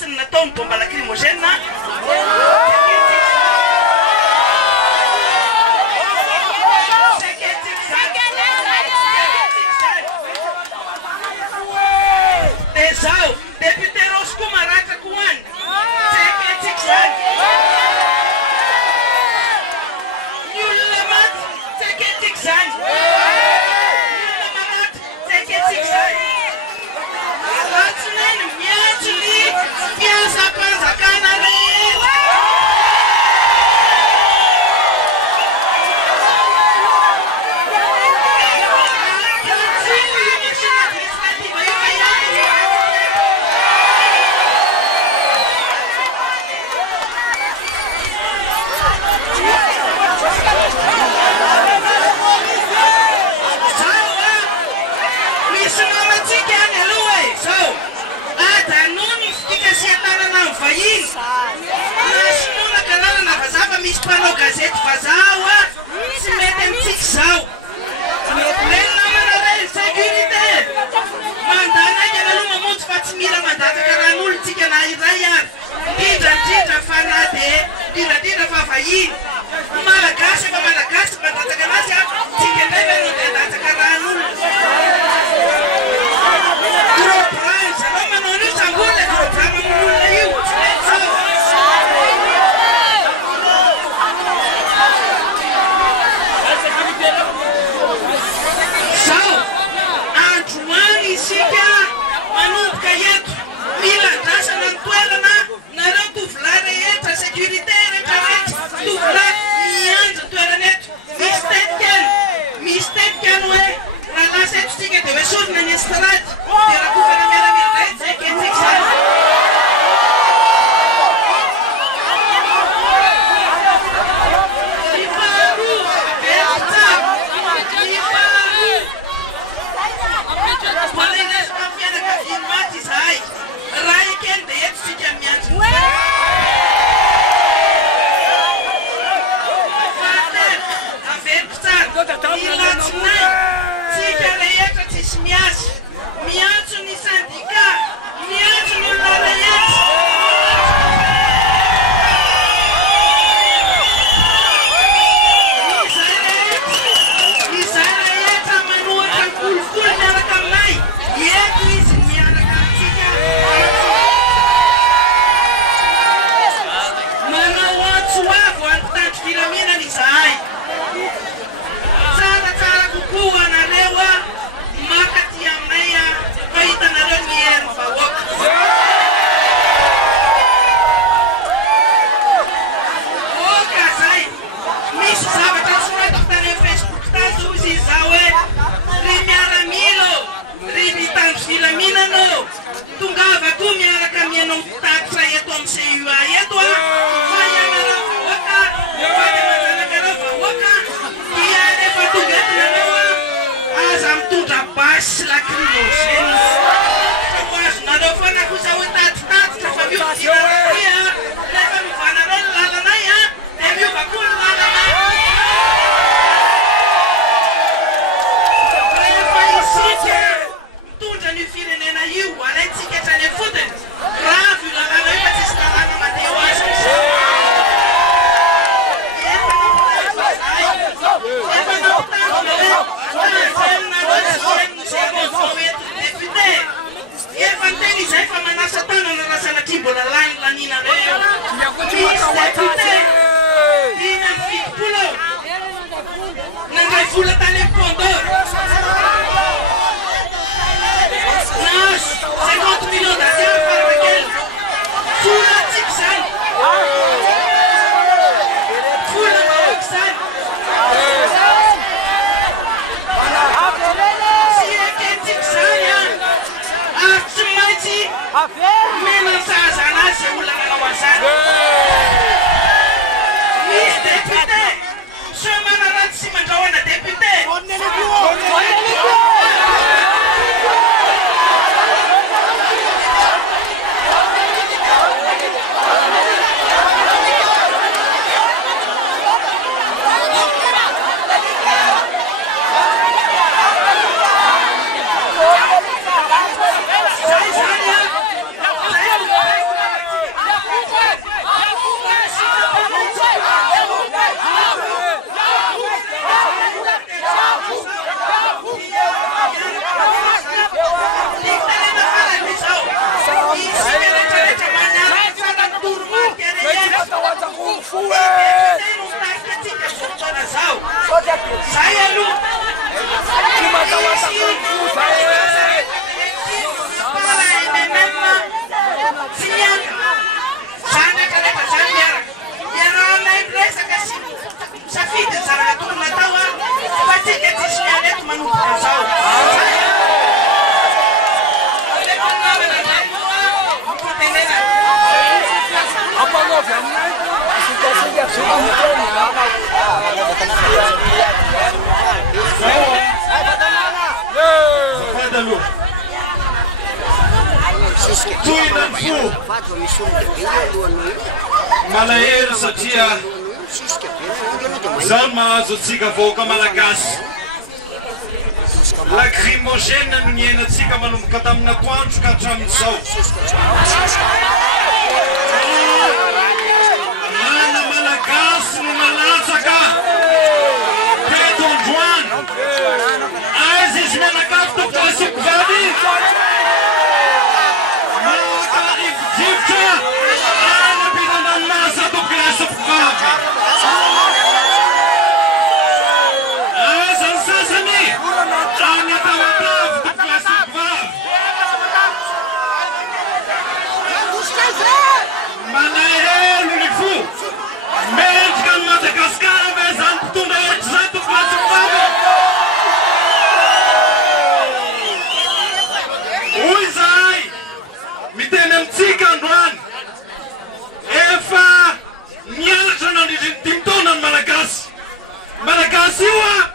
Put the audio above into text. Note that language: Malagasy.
mihitsy natao ny bomba lacrymogène de zao député Rosy koa maratra koa any tseketsika zany ny olona maty tseketsika zany ny olona maraty tseketsika zany latsinainy miantso ny mpiasam-panjakana rehetra nasinoana kalalana vazava misy mpanao gazety vazaha tsy mety amitsika zao reny namana reny sécurité mandana aika analoha mamonjy fa tsy mila mandataka ran'olo tsika na iray ary indrindrandrindra fa na de indrindrandrindra fa vahiny malagasy efa malagasy mandataka anazy a tsika ndray no de andataka ran'olo programme zalao manao an'io sangola programme amin'olona io tsy mety zao zao androany isika manomboka eto milandrasana ny toerana nareo tovolahy rehetra sécurité rehetrarehetra tovolahy miandry toerana eto misy tetikany hoe raha lasa eto tsika de hoe sorina ny estrady de raha kofana miaramila ray tseketsika zany tsika rehetra tsisy miasa miantso ny syndicat miantso ny olona rehetra izay rehetra manohatra ny kolokolo miaraka aminay eto izy miaraka amitsika manao antsoavo antitandro filaminana izahay tsaratsara kokoa anareo maka ty aminay fahitanareo ny hery vahoaka oka zay misy zavatra soratako tany amin'ny Facebook tato izy zao hoe ry miaramilo ry mitandro filaminana tongava koa miaraka mianao takitra eto amin'ny CUA eto fa ianareo vahoaka fa ianareo vahoaka dia rehefa tonga eto nareo aza mitondra basy lacrymogène fa azonareo foana kosa hoe tatitatitra fa miovadinareo rehefa miovanareo ny lalanay de miova koa ny lalana rehefa isika mitondra ny firenena io alaitsika etrany fotony ravy io lalana io fa tsisy lalana mandeha ho azy efa teny izay fa manasa tanana rasanatry mbola lany laninareo misy député dimy amby fitopolo nandray vola tany amin'ny Pondor nahazo 50 millions d'ariary farakely vola tsika zany vola maoky zany tsy eketsika zany ary tsy maintsy menasazana azy zay olona nanao an'izany miaka zany ndraiky rehefa zany miarahana resaka sy safidy ny zavatra tokony natao fa tsika tsisy miala eto manomboka zao Tuinan fu malahery satria zany mahazo atsika vahoaka malagasy lacrymogène no niainatsika manomboka tamin'ny atoandro ka hatramin'izao mana malagasy no nalatsaka teto androany aiza izy mianakavy tokoasiko vavy Malagasy io